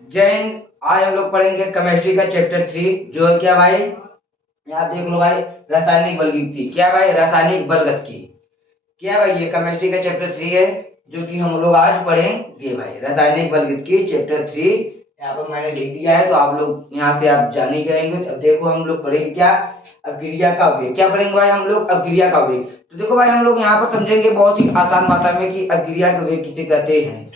जैन आज हम लोग पढ़ेंगे केमिस्ट्री का चैप्टर 3 जो है क्या भाई, यहाँ देख लो भाई, रासायनिक बलगति। क्या भाई, रासायनिक बलगति क्या भाई, ये केमिस्ट्री का चैप्टर 3 है जो कि हम लोग आज पढ़ेंगे भाई, रासायनिक बलगति चैप्टर 3। यहाँ पर मैंने लिख दिया है तो आप लोग यहाँ से आप जान ही जाएंगे। अब देखो हम लोग पढ़ेंगे क्या, अभिक्रिया का वेग। क्या पढ़ेंगे भाई हम लोग, अभिक्रिया का वेग। तो देखो भाई हम लोग यहाँ पर समझेंगे बहुत ही आसान भाषा में कि अभिक्रिया का वेग किसे कहते हैं,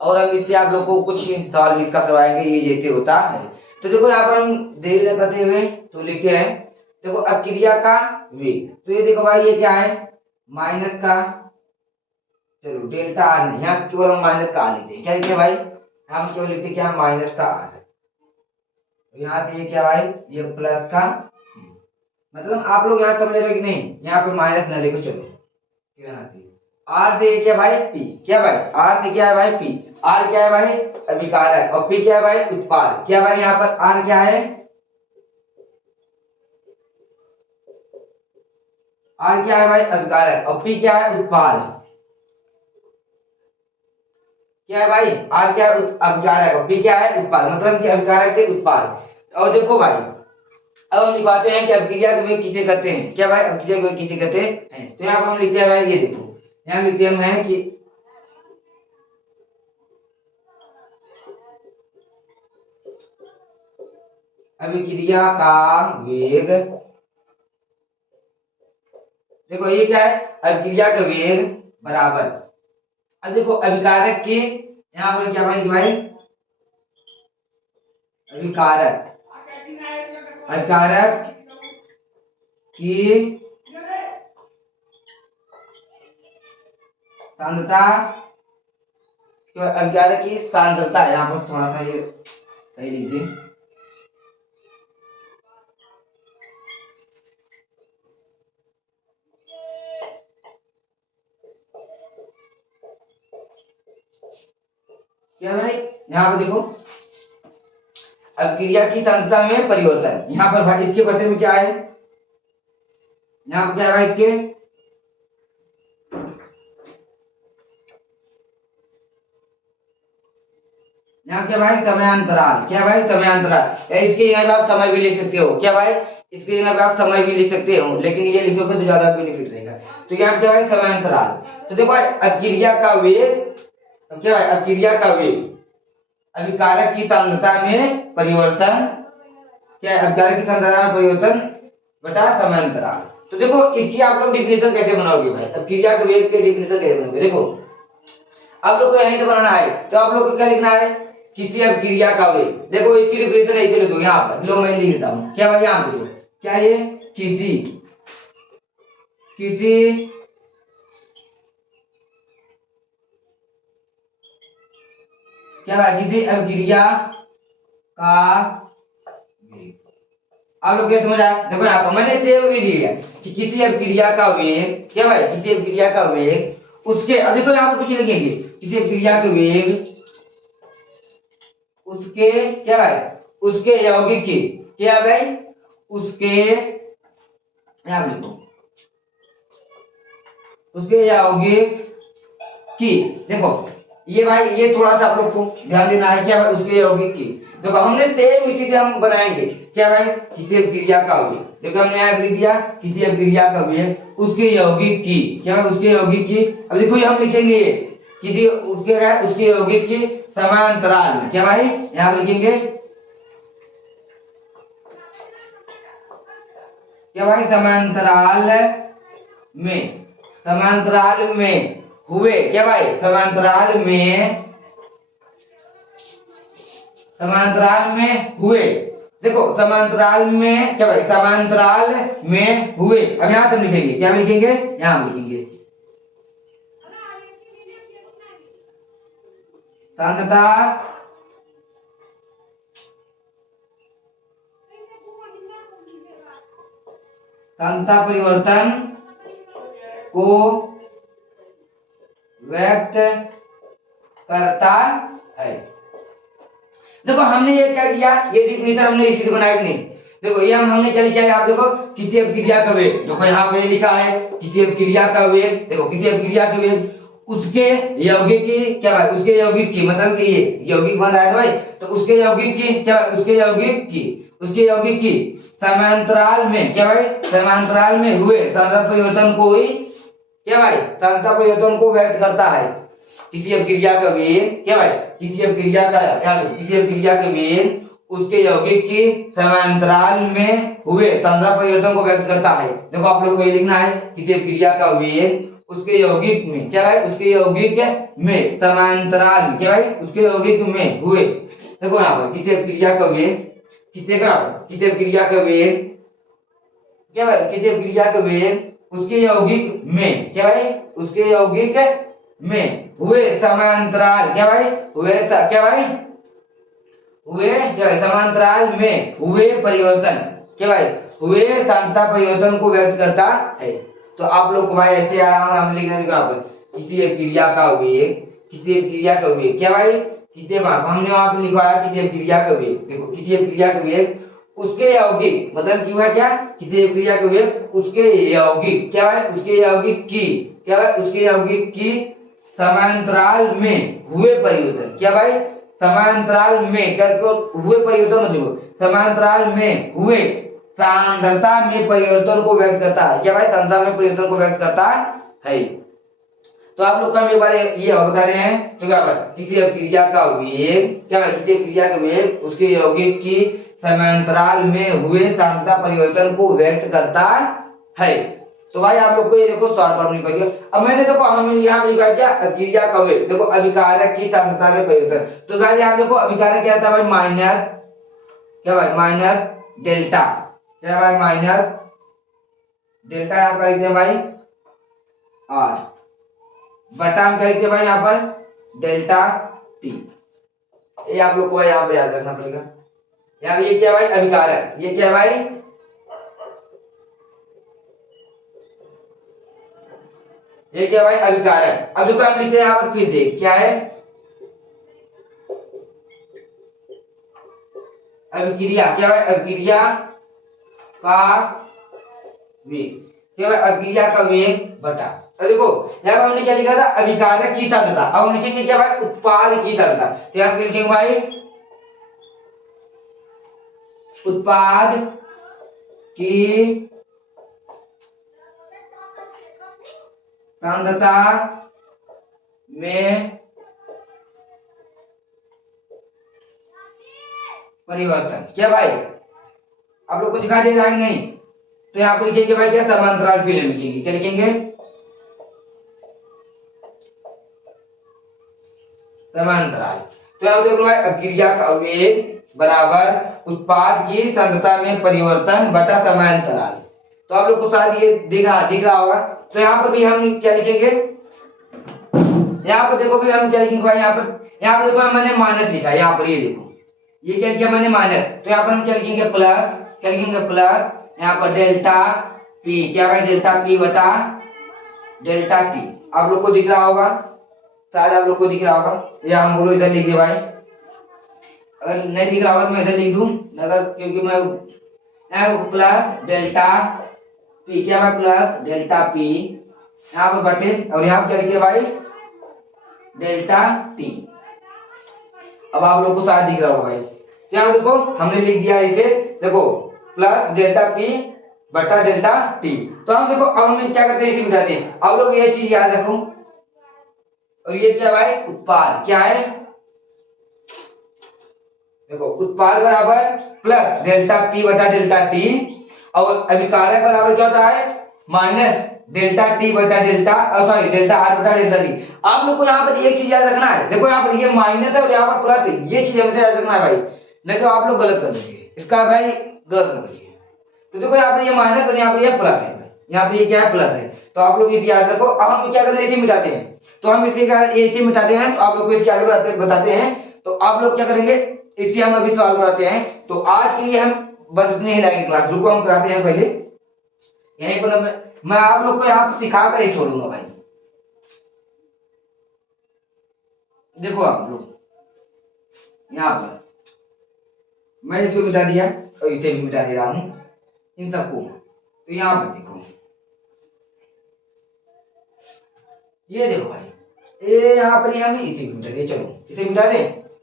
और हम इससे आप लोग को कुछ सवाल भी इसका करवाएंगे ये जैसे होता है। तो देखो यहाँ पर हम देरी न करते हुए तो लिखते हैं, देखो अभिक्रिया का वेग। तो ये देखो भाई ये क्या है, माइनस का, चलो डेल्टा आर नहीं, यहाँ केवल हम माइनस का आर लिखते हैं। क्या लिखते हैं भाई, हम केवल लिखते हैं क्या, माइनस का आर। यहाँ से ये क्या भाई, ये प्लस का, मतलब आप लोग यहाँ समझ रहे हो कि नहीं, यहाँ पे माइनस न लिखो, चलो यहाँ से आर से क्या भाई पी। क्या भाई, आर से क्या है भाई पी। आर क्या है भाई, अभिकारक, और पी क्या है भाई, उत्पाद। क्या भाई यहाँ पर आर क्या है, आर क्या है भाई, अभिकारक, और पी क्या है, उत्पाद। क्या है भाई, आर क्या है, अभिकारक, और पी क्या है, उत्पाद, मतलब कि अभिकारक से उत्पाद। और देखो भाई अब हम लिखवाते हैं कि अभिक्रिया के वेग किसे कहते हैं। क्या भाई, अभिक्रिया के वेग किसे कहते हैं। तो यहाँ पर हम लिखते हैं भाई, ये देखो यहाँ लिखते हैं कि अभिक्रिया का वेग, देखो ये क्या है, अभिक्रिया का वेग बराबर, अब देखो अभिकारक के यहाँ पर क्या भाई, अभिकारक, अभिकारक की सांद्रता, तो अभिकारक की सांद्रता, यहाँ पर थोड़ा सा ये सही लिख दें, क्या भाई, यहाँ पर देखो अभिक्रिया की सांद्रता में परिवर्तन। यहाँ पर भाई इसके बटे में क्या है, यहाँ पर क्या है भाई, इसके यहाँ क्या भाई, समयांतराल। क्या भाई, समयांतराल, या इसके यहाँ पे आप समय भी लिख सकते हो। क्या भाई, इसके यहाँ पे आप समय भी लिख सकते हो, लेकिन ये लिखोगे तो ज्यादा बेनिफिट रहेगा। तो यहाँ क्या भाई, समयांतराल। तो देखो भाई अभिक्रिया का वेग, क्या भाई, अभिक्रिया का वेग अभिकारक की सांद्रता में परिवर्तन, क्या है, अभिकारक की सांद्रता में परिवर्तन बटा समयांतराल। तो देखो इसकी आप लोग डिफिनेशन कैसे बनाओगे भाई, अभिक्रिया के वेग के डिफिनेशन कैसे बनाओगे। देखो आप लोग को यहीं से बनाना है, तो आप लोग को क्या लिखना है, किसी अभिक्रिया का वेग। देखो इसकी डिफिनेशन ऐसे लिखो, यहाँ पर लो मैं लिख देता हूँ। क्या भाई, यहाँ देखो क्या ये, किसी किसी क्या भाई, किसी अभिक्रिया का वेग। आप लोग क्या समझ आया, देखो यहाँ पर मैंने सेम भी लिया कि किसी अभिक्रिया का वेग। क्या भाई, किसी अभिक्रिया का वेग उसके, अभी तो यहाँ पर कुछ लिखेंगे, किसी अभिक्रिया के वेग उसके, क्या भाई, उसके यौगिक की, क्या भाई, उसके यहाँ लिखो, उसके यौगिक की। देखो ये भाई ये थोड़ा सा आप लोग को ध्यान देना है। क्या भाई, उसके यौगिक की। देखो हमने सेम इसी से हम बनाएंगे। क्या भाई, किसी अभिक्रिया का वेग, देखो हमने यहाँ लिख दिया किसी अभिक्रिया का वेग उसके यौगिक की। क्या भाई, उसके यौगिक की। अब देखो ये हम लिखेंगे किसी उसके क्या है, उसके यौगिक की समांतराल में। क्या भाई, यहाँ लिखेंगे क्या भाई, समांतराल में, समांतराल में हुए। क्या भाई, समांतराल में, समांतराल में हुए। देखो समांतराल में, क्या भाई, समांतराल में हुए। अब यहां से लिखेंगे, क्या लिखेंगे, यहां लिखेंगे सांद्रता सांद्रता परिवर्तन को व्यक्त करता है। देखो हमने ये क्या किया, ये डिफिनेशन हमने इसी से बनाया कि नहीं। देखो ये हमने क्या लिखा है, आप देखो किसी अभिक्रिया का वेग, देखो यहाँ पे लिखा है किसी अभिक्रिया का वेग। देखो किसी अभिक्रिया का वेग उसके यौगिक की क्या भाई, उसके यौगिक की मतलब कि ये यौगिक बन रहा है भाई, तो उसके यौगिक की क्या भाई, उसके यौगिक की समांतराल में क्या भाई, समांतराल में हुए सांद्रता परिवर्तन को ही क्या भाई, सांद्रता परिवर्तन को व्यक्त करता है। किसी अभिक्रिया का वेग क्या भाई, किसी अभिक्रिया का किसी अभिक्रिया के वेग उसके यौगिक की समांतराल में हुए सांद्रता परिवर्तन को व्यक्त करता है। देखो आप लोग को ये लिखना है, किसी अभिक्रिया का वेग उसके यौगिक में क्या भाई, उसके यौगिक में समांतराल में क्या भाई, उसके यौगिक में हुए, देखो यहाँ पर किसी अभिक्रिया का वेग, किसी अभिक्रिया का वेग क्या भाई, किसी अभिक्रिया का वेग उसके यौगिक में क्या भाई, उसके यौगिक में हुए समांतराल क्या भाई, क्या भाई, हुए क्या भाई, समांतराल में हुए परिवर्तन क्या भाई, हुए सांद्रता परिवर्तन को व्यक्त करता है। तो आप लोग को भाई ऐसे आराम लिख रहे यहाँ पर, किसी क्रिया का वेग, किसी क्रिया का वेग क्या भाई, किसी हमने वहां पर लिखवाया किसी क्रिया का वेग, देखो किसी क्रिया का वेग उसके यौगिक मतलब कि हुआ क्या, किसी क्रिया का वेग उसके यौगिक क्या भाई, उसके यौगिक की क्या भाई, उसके यौगिक की समांतराल में हुए परिवर्तन क्या भाई, समांतराल में क्या हुए परिवर्तन मतलब समांतराल में हुए सांद्रता में परिवर्तन को व्यक्त करता है क्या भाई, सांद्रता में परिवर्तन को व्यक्त करता है। तो आप लोग को हम एक बार ये और बता रहे हैं, तो क्या भाई किसी अभिक्रिया का वेग क्या भाई, किसी अभिक्रिया का वेग उसके यौगिक की समांतराल में हुए सांद्रता परिवर्तन को व्यक्त करता है। तो भाई आप लोग को ये देखो शॉर्ट फॉर्म निकल गया। अब मैंने देखो हम यहाँ पे लिखा क्या, अभिक्रिया का वेग, देखो अभिकारक की सांद्रता में परिवर्तन, तो भाई यहाँ देखो अभिकारक क्या था भाई, माइनस क्या भाई, माइनस डेल्टा क्या भाई, माइनस डेल्टा यहाँ पर लिखते हैं भाई आर, बटा हम क्या लिखते हैं भाई यहाँ पर डेल्टा टी। ये आप लोग को भाई यहाँ पे याद रखना पड़ेगा। यहाँ ये क्या भाई अभिकारक, ये क्या भाई, ये क्या भाई अभिकारक। अब देखो हम लिखते हैं यहाँ पर फिर देख क्या है, अभिक्रिया क्या भाई, अभिक्रिया का वेग क्या भाई, अभिक्रिया का वेग बटा, तो देखो यहाँ पर हमने क्या लिखा था, अभिकारक की सांद्रता, अब हम लिखेंगे क्या भाई, उत्पाद की सांद्रता, तो यहाँ पे लिखेंगे भाई उत्पाद की सांद्रता में परिवर्तन क्या भाई, आप लोग को दिखा दे रहा है नहीं, तो यहाँ पर लिखेंगे भाई क्या, समांतराल फील्ड लिखेंगे, क्या लिखेंगे, समांतराल। तो यहाँ देख लो भाई अभिक्रिया का वेग बराबर उत्पाद की सांद्रता में परिवर्तन बटा समांतराल। तो आप लोग को शायद ये दिख रहा होगा। तो यहाँ पर भी हम क्या लिखेंगे, यहाँ पर देखो भी हम क्या लिखेंगे भाई, यहाँ पर देखो मैंने माइनस लिखा, यहाँ पर ये देखो ये क्या लिखा मैंने माइनस, तो यहाँ पर हम क्या लिखेंगे प्लस, क्या लिखेंगे प्लस, यहाँ पर डेल्टा पी क्या भाई, डेल्टा पी बटा डेल्टा टी। आप लोग को दिख रहा होगा, शायद आप लोग को दिख रहा होगा, या हम बोलो इधर लिख दिए भाई, अगर नहीं दिख रहा होगा तो मैं इधर लिख दूं, अगर क्योंकि मैं प्लस डेल्टा पी क्या भाई, प्लस डेल्टा पी यहाँ पर बटे, और यहाँ पर क्या लिखिए भाई डेल्टा टी। अब आप लोग को शायद दिख रहा होगा भाई, तो यहाँ देखो हमने लिख दिया इसे, देखो प्लस डेल्टा पी बटा डेल्टा टी। तो हम देखो अब हम क्या करते हैं, इसे मिटाते हैं। आप लोग ये चीज याद रखो, और ये क्या भाई उत्पाद क्या है, देखो उत्पाद बराबर प्लस डेल्टा पी बटा डेल्टा टी, और अभिकारक बराबर क्या होता है, माइनस डेल्टा टी बटा डेल्टा, सॉरी डेल्टा आर बटा डेल्टा टी। आप लोग को यहाँ पर एक चीज याद रखना है, देखो यहाँ पर ये माइनस है और यहाँ पर प्लस है, ये चीज हमेशा याद रखना है भाई, नहीं तो आप लोग गलत कर देंगे, इसका भाई गलत कर देंगे। तो देखो यहाँ पर ये माइनस और यहाँ पर ये प्लस है, यहाँ पर ये क्या है प्लस है, तो आप लोग इसे याद रखो। अब हम क्या करते हैं, इसे मिटाते हैं, तो हम इसे मिटाते हैं, तो आप लोग को इसके आगे बताते हैं। तो आप लोग क्या करेंगे, इससे हम अभी सवाल कराते हैं। तो आज के लिए हम बस इतने ही लाएंगे क्लास, रुको हम कराते हैं पहले यहीं पर, मैं आप लोग को यहाँ पर सिखा कर ही छोड़ूंगा भाई। देखो आप लोग यहाँ पर मैंने इसको मिटा दिया और इसे भी मिटा दे रहा हूं इन सबको। तो यहाँ पर देखो, ये देखो भाई ये यहाँ पर हमने इसे मिटा दिया, चलो इसे मिटा दें,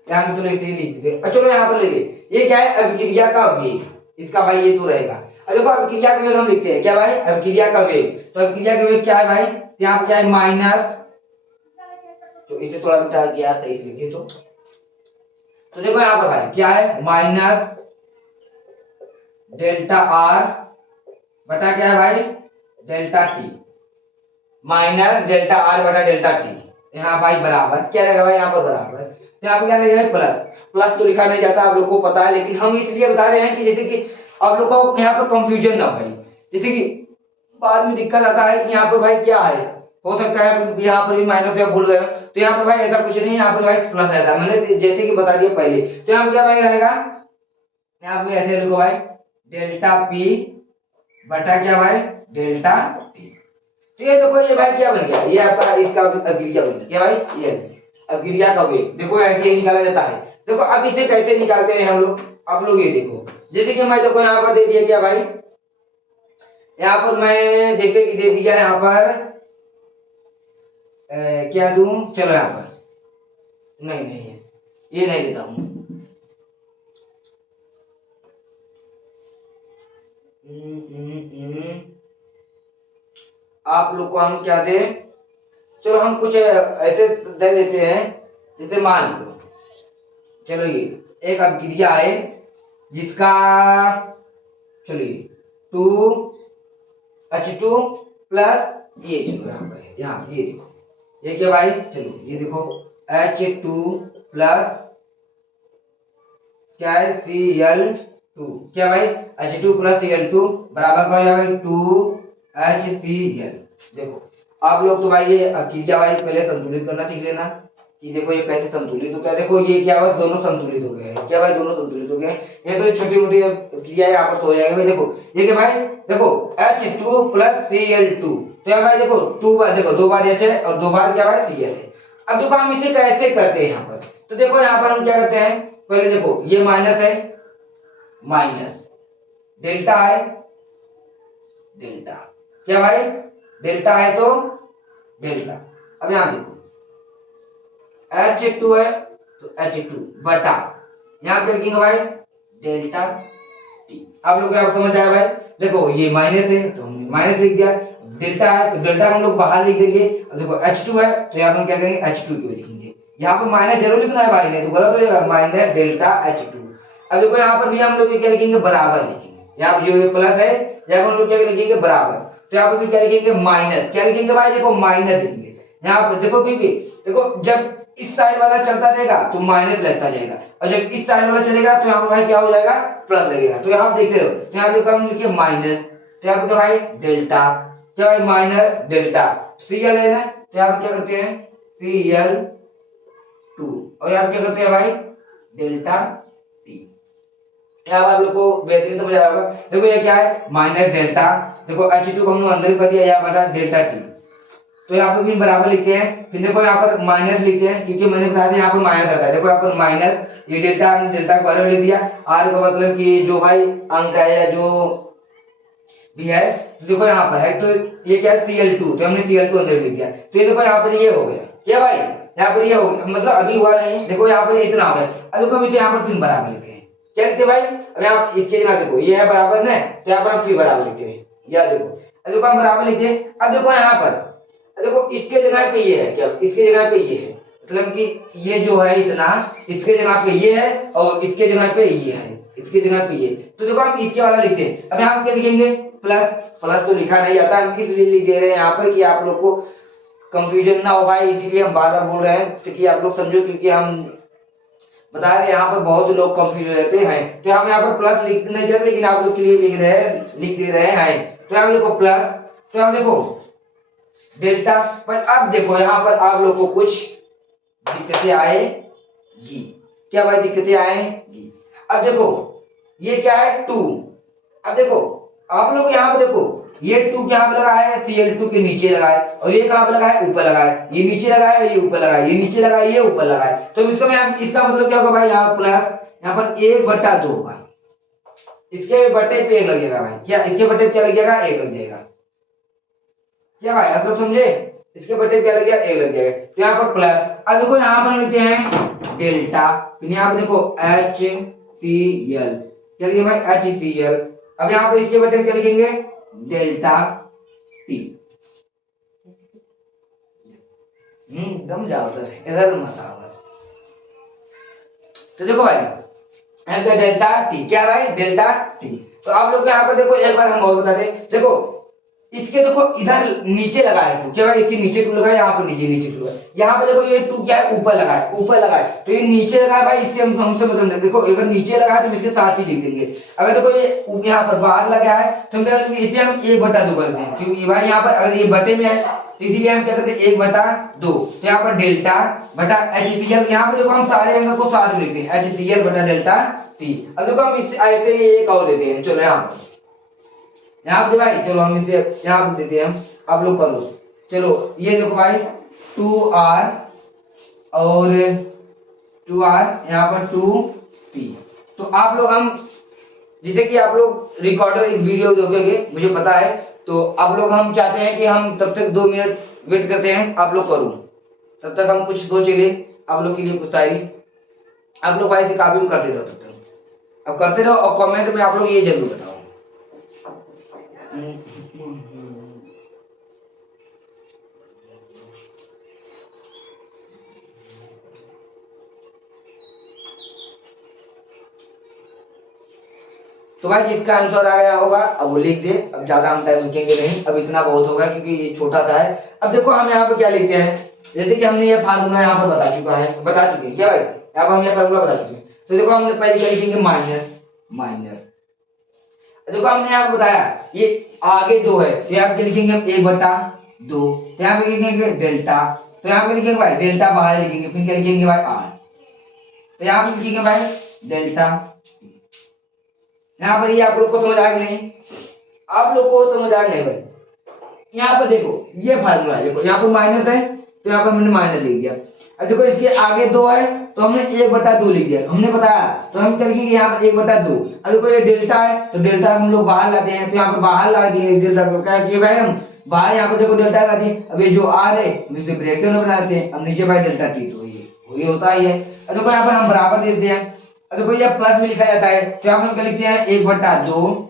यहाँ पे चलो इसे लिख देते हैं। चलो यहाँ पर ले ये क्या है, अभिक्रिया का वेग, इसका भाई ये तो रहेगा। अब देखो अभिक्रिया का वेग हम लिखते हैं क्या भाई, अभिक्रिया का वेग, तो अभिक्रिया का वेग क्या है भाई, यहाँ पे क्या है माइनस, तो इसे थोड़ा मिटा दिया सही से लिखिए। तो देखो यहाँ पर भाई क्या है माइनस डेल्टा आर बटा क्या है भाई delta T, minus delta R बटा डेल्टा टी, यहाँ भाई बराबर क्या रहेगा भाई, यहाँ पर बराबर, तो यहाँ पर क्या रहेगा प्लस, प्लस तो लिखा नहीं जाता आप लोग को पता है, लेकिन हम इसलिए बता रहे हैं कि जैसे कि आप लोग को यहाँ पर कंफ्यूजन ना भाई, जैसे कि बाद में दिक्कत आता है कि यहाँ पर भाई क्या है, हो सकता है यहाँ पर भी माइनस या भूल गए, तो यहाँ पर भाई ऐसा कुछ नहीं है, यहाँ पर भाई प्लस रहता है, मैंने जैसे कि बता दिया पहले। तो यहाँ पर क्या भाई रहेगा, यहाँ पे ऐसे लिखो भाई डेल्टा पी बटा क्या भाई डेल्टा टी। तो ये देखो ये भाई क्या बन गया, ये आपका इसका अभिक्रिया बन गया क्या भाई, ये अभिक्रिया का वेग देखो ऐसे ही निकाला जाता है। देखो अब इसे कैसे निकालते हैं हम लोग, आप लोग ये देखो, जैसे कि मैं देखो यहाँ पर दे दिया क्या भाई, यहाँ पर मैं जैसे कि दे दिया यहाँ पर क्या दूं, चलो यहाँ पर नहीं नहीं है, ये नहीं देता हूं, आप लोग को हम क्या दे, चलो हम कुछ ऐसे दे देते हैं, जैसे मान लो चलो ये एक अभिक्रिया है जिसका चलिए 2H2 प्लस ये, चलो यहाँ पर है, यहाँ ये देखो ये क्या भाई, चलो ये देखो H2 प्लस क्या है Cl2, क्या भाई H2 प्लस Cl2 बराबर क्या हो जाएगा भाई 2HCl। देखो आप लोग तो भाई ये अभिक्रिया भाई पहले संतुलित करना सीख लेना कि देखो ये कैसे संतुलित हो गया, देखो ये क्या हुआ दोनों संतुलित हो गए हैं, क्या भाई दोनों संतुलित हो गए हैं, ये तो छोटी मोटी क्रिया है यहाँ पर तो हो जाएगा भाई। देखो ये क्या भाई, देखो H2 प्लस Cl2, तो यहाँ भाई देखो 2 बार, देखो 2 बार H है और 2 बार क्या भाई Cl है। अब देखो हम इसे कैसे करते हैं यहाँ पर, तो देखो यहाँ पर हम क्या करते हैं, पहले देखो ये माइनस है, माइनस डेल्टा है, डेल्टा क्या भाई डेल्टा है तो डेल्टा, अब यहाँ देखो H2 है तो H2 बटा यहाँ पे लिखेंगे भाई डेल्टा टी। आप लोग यहाँ समझ आया भाई, देखो ये माइनस है तो हमने माइनस लिख दिया, डेल्टा है तो डेल्टा हम लोग बाहर लिख देंगे, अब देखो H2 है तो यहाँ पर हम क्या करेंगे H2 क्यों लिखेंगे, यहाँ पर माइनस जरूर लिखना है भाई, नहीं तो गलत हो जाएगा, माइनस डेल्टा H2। अब देखो यहाँ पर भी हम लोग क्या लिखेंगे बराबर लिखेंगे, यहाँ पर जो प्लस है यहाँ पर हम लोग क्या लिखेंगे बराबर, तो यहाँ पर भी क्या लिखेंगे माइनस, क्या लिखेंगे भाई देखो माइनस लिखेंगे यहाँ पर, देखो क्योंकि देखो जब इस साइड वाला चलता रहेगा तो माइनस लगता जाएगा, और जब इस साइड वाला चलेगा तो यहाँ पर भाई क्या हो जाएगा प्लस लगेगा, तो यहाँ देख रहे हो तो यहाँ पे कम लिखिए माइनस, तो यहाँ पे क्या भाई डेल्टा, क्या भाई माइनस डेल्टा Cl है ना, तो यहाँ पे क्या करते हैं Cl2, और यहाँ पे क्या करते हैं भाई डेल्टा T। यहाँ आप लोग को बेहतरीन समझ आया होगा। देखो ये क्या है माइनस डेल्टा, देखो H2 को हमने अंदर कर दिया, यहाँ बटा डेल्टा T, तो यहाँ पर भी बराबर लिखते हैं, फिर देखो यहाँ पर माइनस लिखते हैं क्योंकि मैंने बताया था यहाँ पर माइनस आता है, देखो यहाँ पर माइनस, ये डेल्टा डेल्टा के बारे में लिख दिया, आर का मतलब कि जो भाई अंक है या जो भी है, तो देखो यहाँ पर है तो ये क्या है Cl2, तो हमने Cl2 अंदर लिख दिया, तो ये देखो यहाँ पर ये हो गया क्या भाई, यहाँ पर ये हो गया, मतलब अभी हुआ नहीं, देखो यहाँ पर इतना हो गया, अब देखो हम इसे यहाँ पर फिर बराबर लिखते हैं, क्या लिखते हैं भाई, अब यहाँ इसके जगह देखो ये है बराबर ना, तो यहाँ पर हम फिर बराबर लिखते हैं, याद देखो अब देखो हम बराबर लिखते हैं, अब देखो यहाँ पर देखो इसके जगह पे ये है, क्या इसके जगह पे ये है, मतलब कि ये जो है इतना इसके जगह पे ये है और इसके जगह पे ये है, इसके जगह पे ये, तो देखो हम इसके वाला लिखते हैं, अब यहाँ पे क्या लिखेंगे प्लस, प्लस तो लिखा नहीं जाता, हम इसलिए लिख दे रहे हैं यहाँ पर कि आप लोग को कंफ्यूजन ना हो भाई, इसीलिए हम बार बार बोल रहे हैं ताकि आप लोग समझो, क्योंकि हम बता रहे हैं यहाँ पर बहुत लोग कंफ्यूज रहते हैं, तो हम यहाँ पर प्लस लिख नहीं चाहते लेकिन आप लोग के लिए लिख दे रहे हैं, तो यहाँ देखो प्लस, तो यहाँ देखो डेल्टा, पर अब देखो यहाँ पर आप लोग को कुछ दिक्कतें आएगी, क्या भाई दिक्कतें आएगी। अब देखो ये क्या है 2, अब देखो आप लोग यहाँ पे देखो ये 2 यहाँ पे लगा है Cl2 के नीचे लगा है, और ये कहाँ पे लगा है ऊपर लगा है, ये नीचे लगा है ये ऊपर लगा है, ये नीचे लगा है ये ऊपर लगा है, तो इसका मतलब क्या होगा भाई यहाँ प्लस, यहाँ पर 1/2 भाई, इसके बटे पे 1 लग जाएगा भाई, क्या इसके बटे पे क्या लग जाएगा 1 लग जाएगा, क्या भाई आप लोग समझे, इसके बटे क्या लग गया 1 लग जाएगा, तो यहाँ पर प्लस। अब देखो यहाँ पर हम लिखते हैं डेल्टा, फिर यहाँ पर देखो HCl, क्या लिखे भाई HCl। अब यहाँ पे इसके बदले क्या लिखेंगे डेल्टा टी। दम जाओ सर, इधर मत आओ बस। तो देखो भाई यहाँ पे डेल्टा टी, क्या भाई डेल्टा टी। तो आप लोग यहाँ पर देखो एक बार हम और बता दें, देखो इसके देखो इधर नीचे लगा है टू, क्या भाई इसके नीचे टू लगा है, यहाँ पर नीचे टू है, यहाँ पे देखो ये टू क्या है ऊपर लगा है, ऊपर लगा है, तो ये नीचे लगा है भाई, इससे हम हमसे मतलब नहीं। देखो अगर नीचे लगा है तो इसके साथ ही लिख देंगे। अगर देखो ये यहाँ पर बाहर लगा है तो हम इसे हम 1/2 कर देते हैं, क्योंकि भाई यहाँ पर अगर ये बटे में है तो इसीलिए हम क्या करते हैं 1/2। तो यहाँ पर डेल्टा बटा HCl, यहाँ पे देखो हम सारे अंक को साथ में लिखते हैं HCl बटा डेल्टा टी। अब देखो हम ऐसे ही एक और देते हैं, चलो यहाँ पे भाई, चलो हम इसे यहाँ पे देते हैं, आप लोग करो। चलो ये देखो भाई 2R और 2R यहाँ पर 2P। तो आप लोग हम जैसे कि आप लोग रिकॉर्डर एक वीडियो देखोगे मुझे पता है, तो आप लोग हम चाहते हैं कि हम तब तक 2 मिनट वेट करते हैं, आप लोग करो तब तक हम कुछ सोच ले आप लोग के लिए कुछ शायरी। आप लोग भाई से काफी करते रहो तब तक, अब करते रहो और कमेंट में आप लोग ये जरूर बताओ। तो भाई जिसका आंसर आ गया होगा अब वो लिख दे, अब ज्यादा हम टाइम रुकेंगे नहीं, अब इतना बहुत होगा क्योंकि ये छोटा सा है। अब देखो हम यहाँ पे क्या लिखते हैं, जैसे कि हमने ये फार्मूला यहाँ पर बता चुके हैं क्या भाई, अब हम ये फार्मूला बता चुके हैं। तो देखो हमने पहले क्या लिखेंगे माइनस। देखो हमने यहाँ पे बताया ये आगे 2 है तो यहाँ पे लिखेंगे हम 1/2, तो यहाँ पे लिखेंगे डेल्टा, तो यहाँ पे लिखेंगे भाई डेल्टा बाहर लिखेंगे, फिर क्या लिखेंगे भाई आर, तो यहाँ पे लिखेंगे भाई डेल्टा। यहाँ पर ये आप लोग को समझ आ गया नहीं, आप लोग को समझ आ गया भाई। यहाँ पर देखो ये फार्मूला है, देखो यहाँ पर माइनस है तो यहाँ पर मैंने माइनस लिख दिया। अब देखो इसके आगे 2 है तो हमने 1/2 लिख दिया, हमने बताया तो हम क्या लिखेंगे यहाँ पर 1/2। अब देखो ये डेल्टा है तो डेल्टा हम लोग बाहर लाते हैं, तो यहाँ पर बाहर ला दिए डेल्टा को, क्या किए भाई हम बाहर यहाँ पर देखो डेल्टा ला दिए। अब ये जो आर है इसे ब्रैकेट में बनाते हैं, अब नीचे भाई डेल्टा टी, तो ये होता ही है। अब देखो यहाँ पर हम बराबर देते हैं, अब देखो ये प्लस में लिखा जाता है तो यहाँ पर हम क्या लिखते हैं 1/2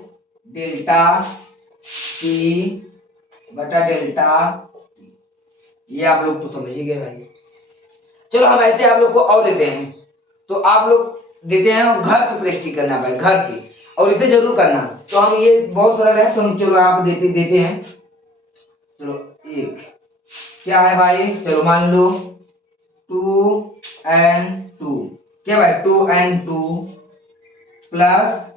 डेल्टा टी बटा डेल्टा, ये आप लोग तो समझ ही गए भाई। चलो हम ऐसे आप लोग को और देते हैं, तो आप लोग देते हैं घर से प्रैक्टिस करना भाई, घर से, और इसे जरूर करना। तो हम ये बहुत सरल है तो हम चलो आप देते हैं। चलो एक क्या है भाई, चलो मान लो 2n2, क्या भाई 2n2 प्लस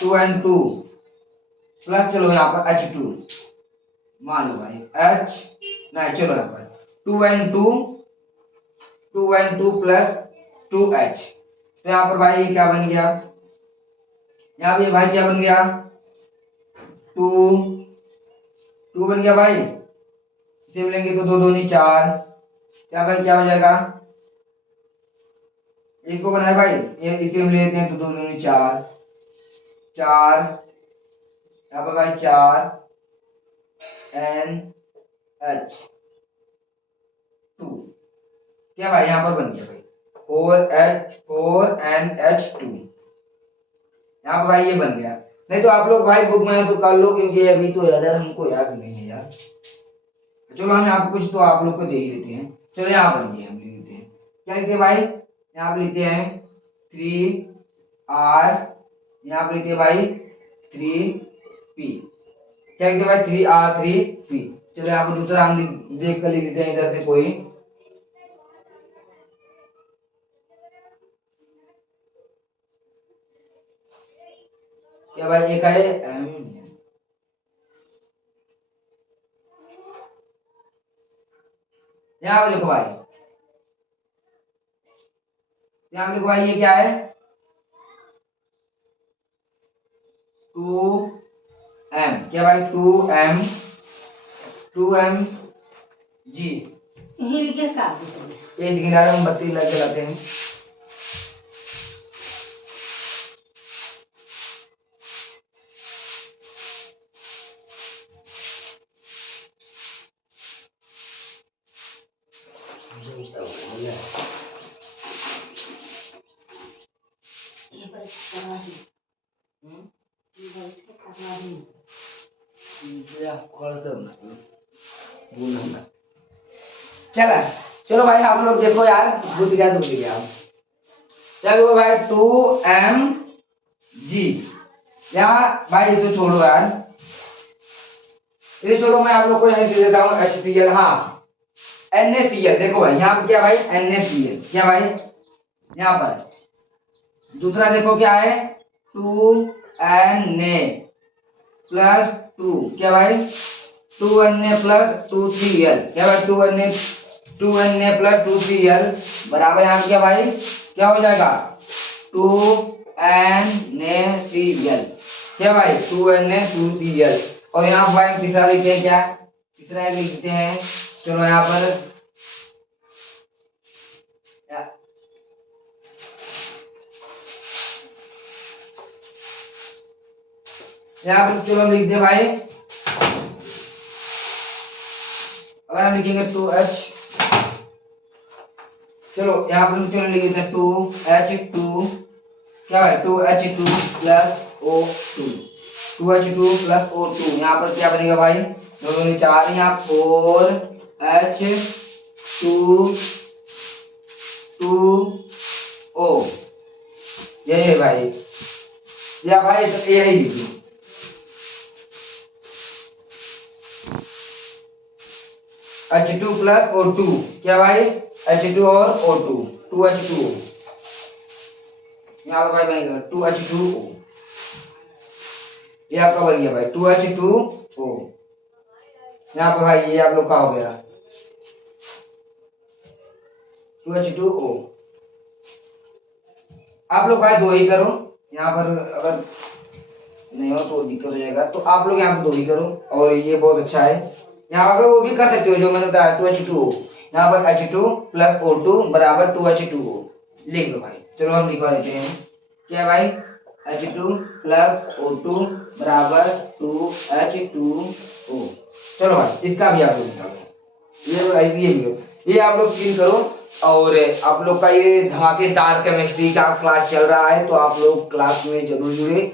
2n2 प्लस चलो यहाँ पर H2 मान लो भाई H नहीं, चलो यहाँ पर 2n2 प्लस 2H, तो यहाँ पर भाई क्या बन गया, यहाँ पे भाई क्या बन गया 2 बन गया भाई, इसे मिलेंगे तो 2 दूनी 4, क्या भाई क्या हो जाएगा, इसको बनाए भाई ये इसे हम लेते हैं तो 2 दूनी 4, यहाँ पर भाई 4NH2, क्या भाई यहाँ पर बन गया भाई 4NH2, यहाँ पर भाई ये बन गया। नहीं तो आप लोग भाई बुक में तो कर लो, क्योंकि अभी तो याद है हमको याद नहीं है यार। चलो हम यहाँ पे कुछ तो आप लोग को दे ही देते हैं। चलो यहाँ पर हम लिख लेते हैं, क्या लिखते हैं भाई, यहाँ पे लिखते हैं 3R, यहाँ पे लिखते हैं भाई 3P, क्या लिखते हैं भाई 3R 3P। चलो यहाँ पर दूसरा हम देख कर लिख देते हैं इधर से कोई, क्या भाई एक है यहाँ पे देखो भाई, यहाँ पे देखो भाई ये क्या है 2M, क्या भाई 2M जी, ये गिनारे में बत्ती लग जलाते हैं। बढ़िया चला। चलो भाई आप लोग देखो यार, बुझ गया। चलो भाई 2mg, यहाँ भाई ये तो छोड़ो यार, ये छोड़ो, मैं आप लोग को यहाँ दे देता हूँ HCl। हाँ NaCl, देखो भाई यहाँ पे क्या भाई NaCl, क्या भाई यहाँ पर दूसरा देखो क्या है 2Na प्लस 2, क्या भाई 2Na प्लस 2Cl, क्या भाई 2Na प्लस 2Cl बराबर यहाँ पे क्या भाई क्या हो जाएगा 2NaCl, क्या भाई 2Na2Cl। और यहाँ पर भाई तीसरा लिखते हैं, क्या तीसरा लिखते हैं, चलो यहाँ पर यहाँ पर चलो हम लिख दे भाई, अगर हम लिखेंगे 2H, चलो यहाँ पर चलो लिख देते हैं 2H2, क्या है 2H2 plus O2, 2H2 plus O2, यहाँ पर क्या बनेगा भाई दोनों 4, यहाँ 4H2O, यही है भाई, या भाई तो यही लिख लो H2 प्लस O2, क्या भाई H2 और O2, 2H2O, यहाँ पर भाई बनेगा 2H2O, ये आपका बन गया भाई 2H2O। यहाँ पर भाई ये आप लोग का हो गया 2H2O। आप लोग भाई दो ही करो, यहाँ पर अगर नहीं हो तो दिक्कत हो जाएगा, तो आप लोग यहाँ पर दो ही करो, और ये बहुत अच्छा है। यहाँ पर वो भी कर सकते हो जो मैंने बताया 2H2O, यहाँ पर H2 प्लस O2 बराबर 2H2O लिख लो भाई। चलो हम लिखवा देते हैं, क्या भाई H2 प्लस O2 बराबर 2H2O। चलो भाई इसका भी आप लोग निकालो, ये आप लोग क्लीन करो। और आप लोग का ये धमाकेदार केमिस्ट्री का क्लास चल रहा है, तो आप लोग क्लास में जरूर जुड़े।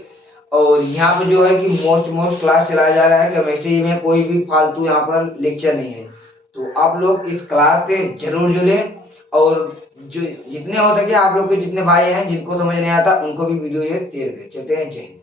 और यहाँ पे जो है कि मोस्ट क्लास चलाया जा रहा है केमिस्ट्री में, कोई भी फालतू यहाँ पर लेक्चर नहीं है, तो आप लोग इस क्लास से जरूर जुड़े। और जो जितने हो सके आप लोग के जितने भाई हैं जिनको समझ नहीं आता उनको भी वीडियो ये शेयर करें। चलते हैं, जय हिंद।